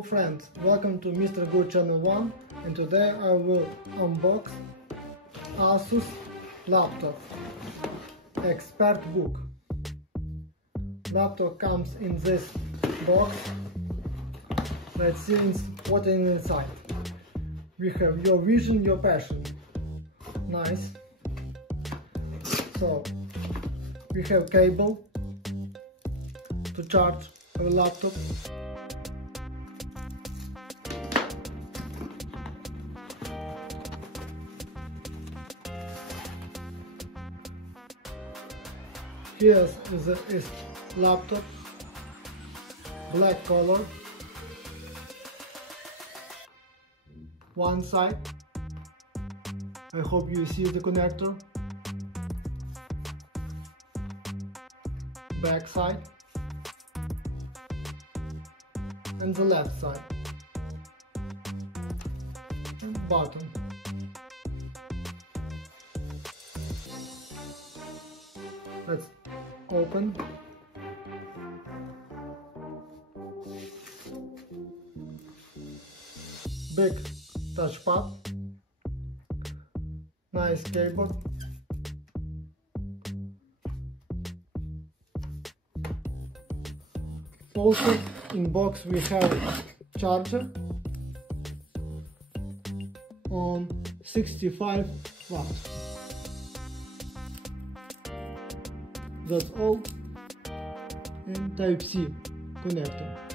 Hello friends, welcome to Mr. Good Channel 1, and today I will unbox ASUS laptop ExpertBook. Laptop comes in this box. Let's see what is inside. We have your vision, your passion. Nice. So we have cable to charge our laptop. Here is laptop, black color, one side. I hope you see the connector. Back side and the left side and button. Let's open. Big touchpad, nice keyboard, also in box we have charger on 65 watts. That's all, and Type-C connector.